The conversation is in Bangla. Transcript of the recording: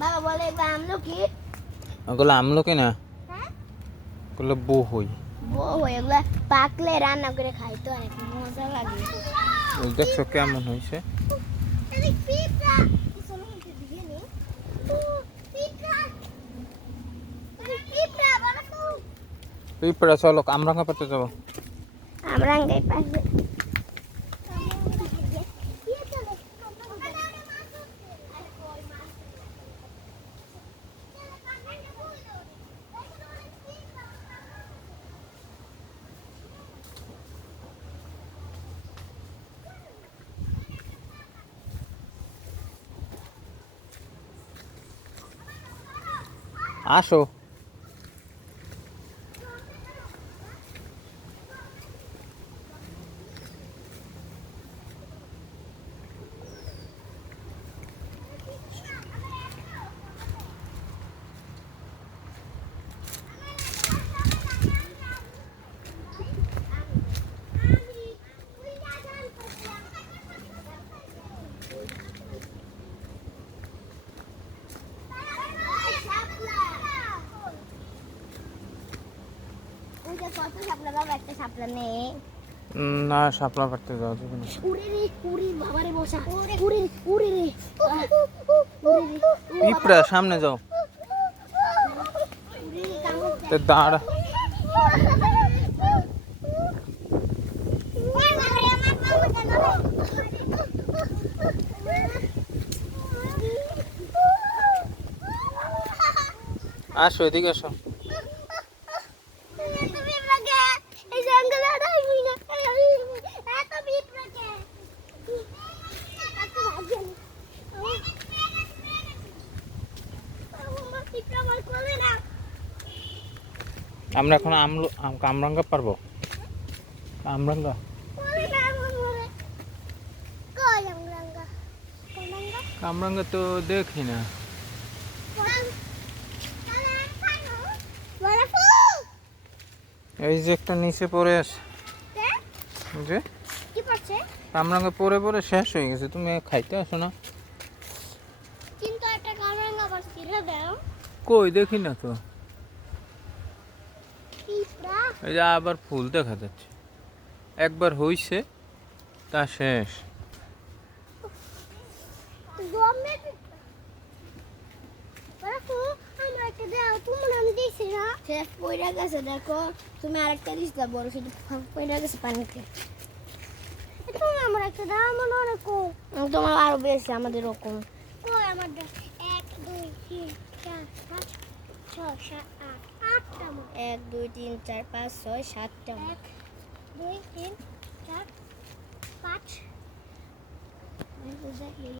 বাবা বলে এগুলো আমলকি। ওগুলো আমলকি না, হ্যাঁ ওগুলো বহই। বই এগুলো পাকলে রান্না করে খাইতে অনেক মজা লাগে। ওই দেখছো কেমন হয়েছে। পিঁপড়া, চলো কামরাঙ্গা পাতে যাবো। আমরা আঙ্গাই পাশে আসো। কত শাপলা বাবা, একটা শাপলা নেই। না, শাপলা পাড়তে যাওয়া যাবে না। উড়ে রে উড়ি বাবারে বসা উড়ে উড়ে রে পিঁপড়া, সামনে যাও। তো দাঁড়া। আসো, এদিকে আসো। আমরা এখন কামরাঙ্গা পারবো। কামরাঙ্গা কামরাঙ্গা তো দেখি না। এই যে একটা নিচে পড়ে আছে, যে কামরাঙ্গা পরে পরে শেষ হয়ে গেছে। তুমি খাইতে আসো না? কিন্তু একটা কামরাঙ্গা আবার ছিঁড়ে দাও। কই দেখি না তো। এই যে আবার ফুল দেখা যাচ্ছে। একবার হইছে, তা শেষ। দেখো তুমি আরেকটা দিস না, বড় শুধু পয়লা গেছে পানিতে। আমার একটা দাও, মনে অনেক তোমার আরো বেশি আমাদের ওরকম। আমার 1 2 3 4 5 6 7 8 8টা 1 2 3 4 5 6 7টা 1 2 3 4 5